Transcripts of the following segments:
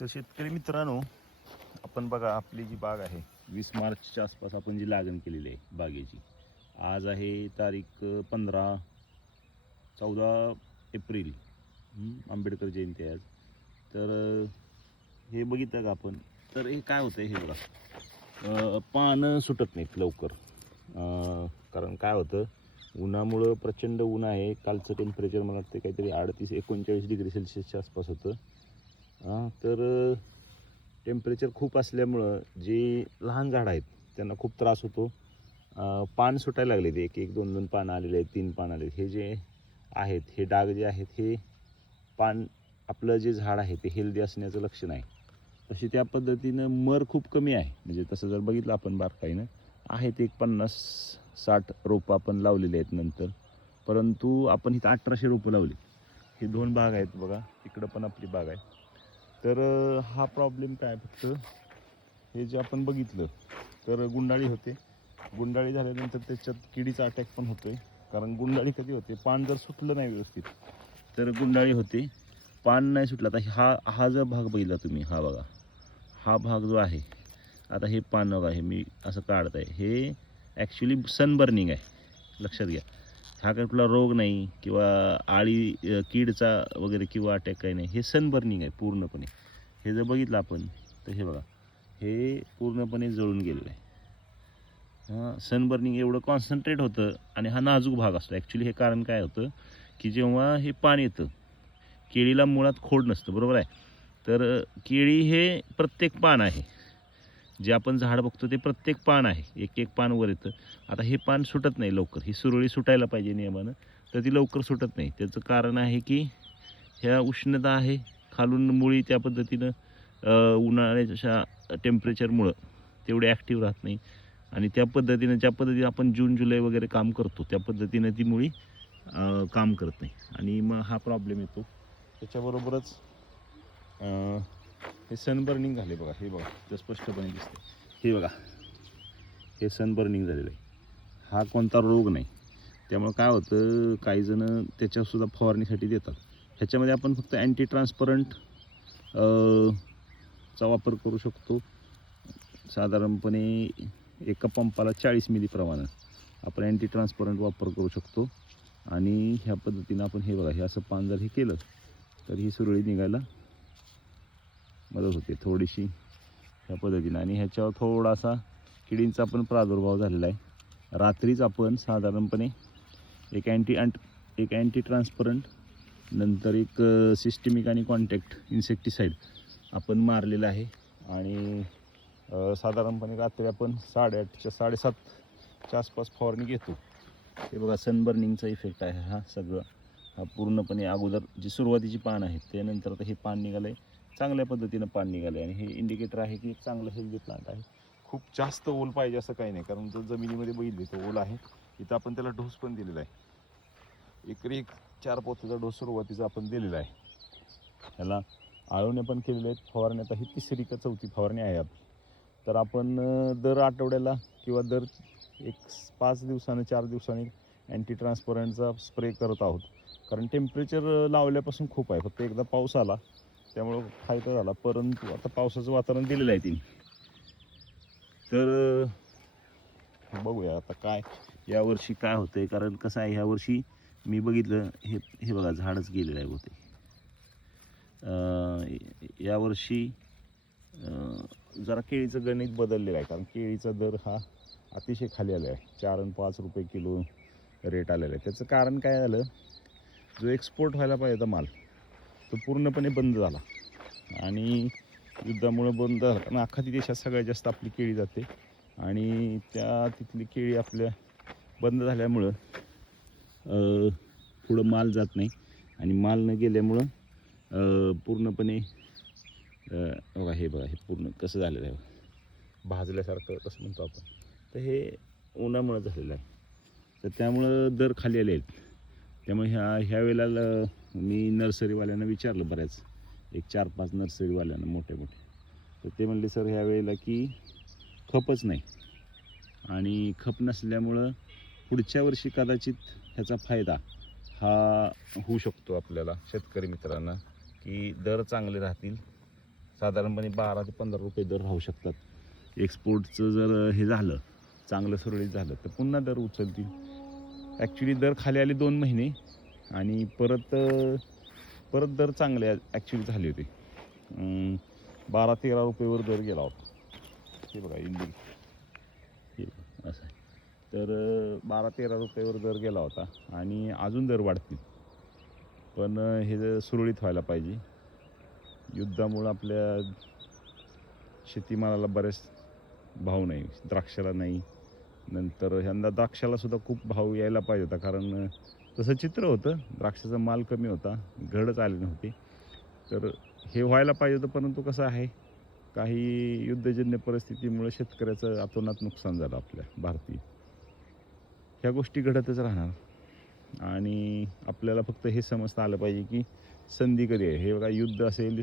तर शेतकरी मित्रांनो, आपण बघा आपली जी बाग आहे 20 मार्चच्या आसपास आपण जी लागण केलेली आहे बागेची. आज आहे तारीख 14 एप्रिल. आंबेडकर जयंती आहे आज. तर हे बघितलं का आपण, तर हे काय होतं हे बघा, पानं सुटत नाहीत लवकर. कारण काय होतं, उन्हामुळं प्रचंड ऊन आहे. कालचं टेम्परेचर मला वाटतं काहीतरी 38-39 डिग्री सेल्सिअसच्या आसपास होतं. तर टेम्परेचर खूप असल्यामुळं जे लहान झाडं आहेत त्यांना खूप त्रास होतो. पान सुटायला लागले, ते एक दोन दोन पानं आलेले आहेत, 3 पान आले. हे जे आहेत, हे डाग जे आहेत, हे पान आपलं जे झाड आहे ते हेल्दी असण्याचं लक्षण आहे. तशी त्या पद्धतीनं मर खूप कमी आहे. म्हणजे तसं जर बघितलं आपण बारकाईनं, आहेत एक 50-60 रोपं आपण लावलेली आहेत नंतर. परंतु आपण इथं 1800 रोपं लावली. हे 2 बाग आहेत बघा, तिकडं पण आपली बाग आहे. तर हा प्रॉब्लेम काय, फक्त हे जे आपण बघितलं तर गुंडाळी होते. गुंडाळी झाल्यानंतर त्याच्यात किडीचा अटॅक पण होतोय. कारण गुंडाळी कधी होते, पान जर सुटलं नाही व्यवस्थित तर गुंडाळी होते. पान नाही सुटलं, आता हा जर भाग बघितला तुम्ही, हा बघा, हा भाग जो आहे, आता हे पान बघा, हे मी असं काढत आहे, हे ॲक्च्युली सनबर्निंग आहे. लक्षात घ्या, हा काही कुठला रोग नाही किंवा कीडचा वगैरे किंवा अटॅक काही नाही. हे सनबर्निंग आहे पूर्णपणे. हे जर बघितलं आपण तर हे बघा, हे पूर्णपणे जळून गेलेलं आहे. सनबर्निंग एवढं कॉन्सन्ट्रेट होतं आणि हा नाजूक भाग असतो. ॲक्च्युली हे कारण काय होतं की जेव्हा हे पान येतं, केळीला मुळात खोड नसतं, बरोबर आहे. तर केळी हे प्रत्येक पान आहे, जे आपण झाड बघतो ते प्रत्येक पान आहे, एक एक पान वर येतं. आता हे पान सुटत नाही लवकर, ही सुरळी सुटायला पाहिजे नियमानं, तर ती लवकर सुटत नाही. त्याचं कारण आहे की ह्या उष्णता आहे, खालून मुळी त्या पद्धतीनं उन्हाळ्याच्या टेम्परेचरमुळं तेवढे ॲक्टिव्ह राहत नाही. आणि त्या पद्धतीनं, ज्या पद्धतीनं आपण जून जुलै वगैरे काम करतो त्या पद्धतीनं ती मुळी काम करत नाही, आणि मग हा प्रॉब्लेम येतो. त्याच्याबरोबरच हे सनबर्निंग झाले बघा, हे बघा ते स्पष्टपणे दिसते. हे बघा, हे सनबर्निंग झालेलं आहे. हा कोणता रोग नाही. त्यामुळे काय होतं, काही जण त्याच्यासुद्धा फवारणीसाठी देतात. ह्याच्यामध्ये आपण फक्त अँटी ट्रान्सपरंट चा वापर करू शकतो. साधारणपणे एका पंपाला 40 मिली प्रमाणात आपण अँटी ट्रान्सपरंट वापर करू शकतो. आणि ह्या पद्धतीनं आपण, हे बघा, हे असं पान जर हे केलं तर ही सुरळी निघायला मदत होते थोडीशी ह्या पद्धतीनं. आणि ह्याच्यावर थोडासा किडींचा पण प्रादुर्भाव झालेला आहे. रात्रीच आपण साधारणपणे एक अँटी ट्रान्सपरंट, नंतर एक सिस्टमिक आणि कॉन्टॅक्ट इन्सेक्टिसाईड आपण मारलेलं आहे. आणि साधारणपणे रात्री आपण 8:30 7:30च्या आसपास फवारणी घेतो. हे बघा, सनबर्निंगचा इफेक्ट आहे हा सगळं. हा पूर्णपणे अगोदर जी सुरुवातीची पान आहेत त्यानंतर आता हे पान निघालं आहे, चांगल्या पद्धतीनं पान निघालं आहे. आणि हे इंडिकेटर आहे की एक चांगलं हेल्दी प्लांट आहे. खूप जास्त ओल पाहिजे असं काही नाही, कारण जर जमिनीमध्ये बघितली तर ओल आहे. इथं आपण त्याला डोस पण दिलेला आहे, एकरी 4 पोत्याचा डोस सुरुवातीचा आपण दिलेला आहे. ह्याला आळवणे पण केलेले आहेत. फवारणी आता ही 3री का 4थी फवारणी आहे आपली. तर आपण दर आठवड्याला किंवा दर 5 दिवसानं 4 दिवसांनी अँटी ट्रान्सपरंटचा स्प्रे करत आहोत. कारण टेम्परेचर लावल्यापासून खूप आहे. फक्त एकदा पाऊस आला त्यामुळं फायदा झाला. परंतु आता पावसाचं वातावरण दिलेलं आहे तिने. तर बघूया आता काय यावर्षी काय होतंय. कारण कसं आहे, ह्यावर्षी मी बघितलं, हे बघा, झाडच गेलेलं आहे होते. यावर्षी जरा केळीचं गणित बदललेलं आहे. कारण केळीचा दर हा अतिशय खाली आला आहे, 4 आणि 5 रुपये किलो रेट आलेला आहे. त्याचं कारण काय झालं, जो एक्सपोर्ट व्हायला पाहिजे होता माल तो पूर्णपणे बंद झाला. आणि युद्धामुळं बंद झाला, कारण अख्खा देशात सगळ्यात जास्त आपली केळी जाते. आणि तिथली केळी आपल्या बंद झाल्यामुळं पुढं माल जात नाही. आणि माल न गेल्यामुळं पूर्णपणे बघा, हे बघा, हे पूर्ण कसं झालेलं आहे, भाजल्यासारखं कसं म्हणतो आपण, तर हे उन्हामुळं झालेलं आहे. तर त्यामुळं दर खाली आले आहेत. त्यामुळे ह्या वेळेला मी नर्सरीवाल्यांना विचारलं, बऱ्याच एक 4-5 नर्सरीवाल्यांना मोठे, तर ते म्हणले, सर ह्या वेळेला की खपच नाही. आणि खप नसल्यामुळं पुढच्या वर्षी कदाचित ह्याचा फायदा हा होऊ शकतो आपल्याला शेतकरी मित्रांना, की दर चांगले राहतील. साधारणपणे 12 ते 15 रुपये दर राहू शकतात. एक्सपोर्टचं जर हे झालं चांगलं सुरळीत झालं तर पुन्हा दर उचलतील. ॲक्च्युली दर खाली आले 2 महिने आणि परत दर चांगले ॲक्च्युली झाले होते. 12-13 रुपयेवर दर गेला होता. हे बघा इंडियन हे असं आहे. तर 12-13 रुपयेवर दर गेला होता आणि अजून दर वाढतील. पण हे जर सुरळीत व्हायला पाहिजे. युद्धामुळं आपल्या शेतीमालाला बरेच भाव नाही, द्राक्षाला नाही. नंतर ह्यांदा द्राक्षाला सुद्धा खूप भाव यायला पाहिजे होता, कारण तसं चित्र होतं, द्राक्षाचा माल कमी होता, घडच आले नव्हते. तर हे व्हायला पाहिजे होतं, परंतु कसं आहे, काही युद्धजन्य परिस्थितीमुळे शेतकऱ्याचं अतोनात नुकसान झालं आपल्या भारतीय. ह्या गोष्टी घडतच राहणार आणि आपल्याला फक्त हे समजता आलं पाहिजे की संधी कधी आहे. हे बघा, युद्ध असेल,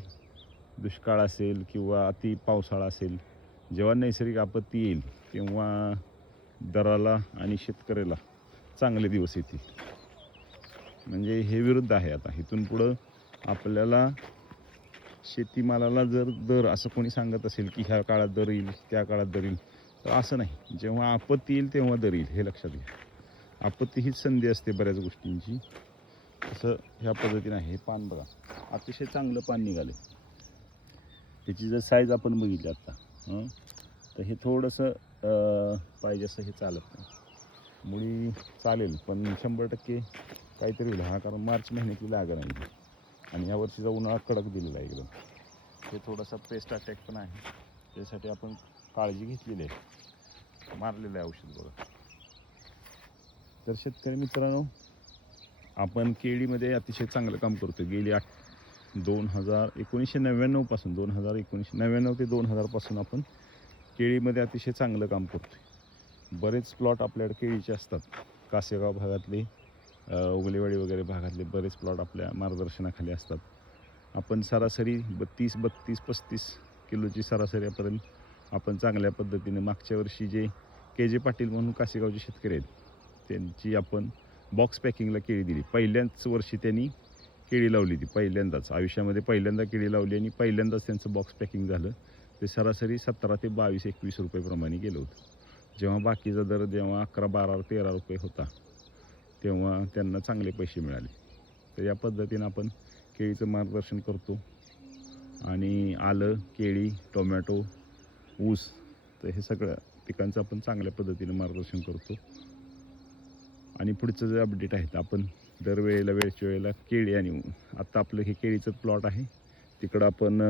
दुष्काळ असेल किंवा अति पावसाळा असेल, जेव्हा नैसर्गिक आपत्ती येईल तेव्हा दराला आणि शेतकऱ्याला चांगले दिवस येतील. म्हणजे हे विरुद्ध आहे. आता इथून पुढं आपल्याला शेतीमालाला जर दर असं कोणी सांगत असेल की ह्या काळात दर येईल, त्या काळात दर येईल, तर असं नाही. जेव्हा आपत्ती येईल तेव्हा दर येईल, हे लक्षात घ्या. आपत्ती हीच संधी असते बऱ्याच गोष्टींची. तसं ह्या पद्धतीने आहे. हे पान बघा, अतिशय चांगलं पान निघाले. त्याची जर साईज आपण बघितली आत्ता, तर हे थोडंसं पाहिजे असं हे चालत नाही. मुळी चालेल पण 100% काहीतरी होईल. हा कारण मार्च महिन्यातली लागण आहे आणि या वर्षीचा उन्हाळा कडक दिलेला आहे एकदम. हे थोडासा पेस्ट अटॅक पण आहे, त्यासाठी आपण काळजी घेतलेली आहे, मारलेलं आहे औषध बघा. तर शेतकरी मित्रांनो, आपण केळीमध्ये अतिशय चांगलं काम करतो. गेली 1999 पासून 1999 ते 2000 पासून आपण केळीमध्ये अतिशय चांगलं काम करतो. बरेच प्लॉट आपल्याकडे केळीचे असतात. कासेगाव भागातले, उगलेवाडी वगैरे भागातले बरेच प्लॉट आपल्या मार्गदर्शनाखाली असतात. आपण सरासरी 32-35 किलोची सरासरीपर्यंत आपण चांगल्या पद्धतीने, मागच्या वर्षी जे KJ पाटील म्हणून कासेगावचे शेतकरी आहेत त्यांची आपण बॉक्स पॅकिंगला केळी दिली. पहिल्याच वर्षी त्यांनी केळी लावली ती, पहिल्यांदाच आयुष्यामध्ये पहिल्यांदा केळी लावली आणि पहिल्यांदाच त्यांचं बॉक्स पॅकिंग झालं. ते सरासरी 17 ते 22-21 रुपये प्रमाणे गेलं होतं. जेव्हा बाकीचा दर 11, 12, 13 रुपये होता तेव्हा त्यांना चांगले पैसे मिळाले. तर या पद्धतीनं आपण केळीचं मार्गदर्शन करतो. आणि आलं, केळी, टोमॅटो, ऊस, तर हे सगळ्या पिकांचं आपण चांगल्या पद्धतीनं मार्गदर्शन करतो. आणि पुढचं जे अपडेट आहेत आपण दरवेळेला वेळच्या वेळेला केळी, आणि आत्ता आपलं हे केळीचं प्लॉट आहे, तिकडं आपण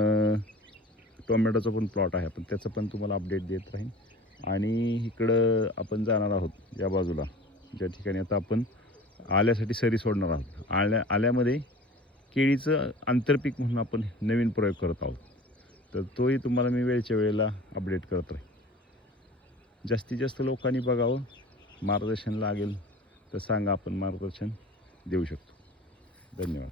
टोमॅटोचा पण प्लॉट आहे, आपण त्याचं पण तुम्हाला अपडेट देत राहीन. आणि इकडं आपण जाणार आहोत या बाजूला, ज्या ठिकाणी आता आपण आल्यासाठी सरी सोडणार आहोत. आल्यामध्ये केळीचं आंतरपीक म्हणून आपण नवीन प्रयोग करत आहोत. तर तोही तुम्हाला मी वेळच्या वेळेला अपडेट करत राहीन. जास्तीत जास्त लोकांनी बघावं, मार्गदर्शन लागेल तर सांगा, आपण मार्गदर्शन देऊ शकतो. धन्यवाद.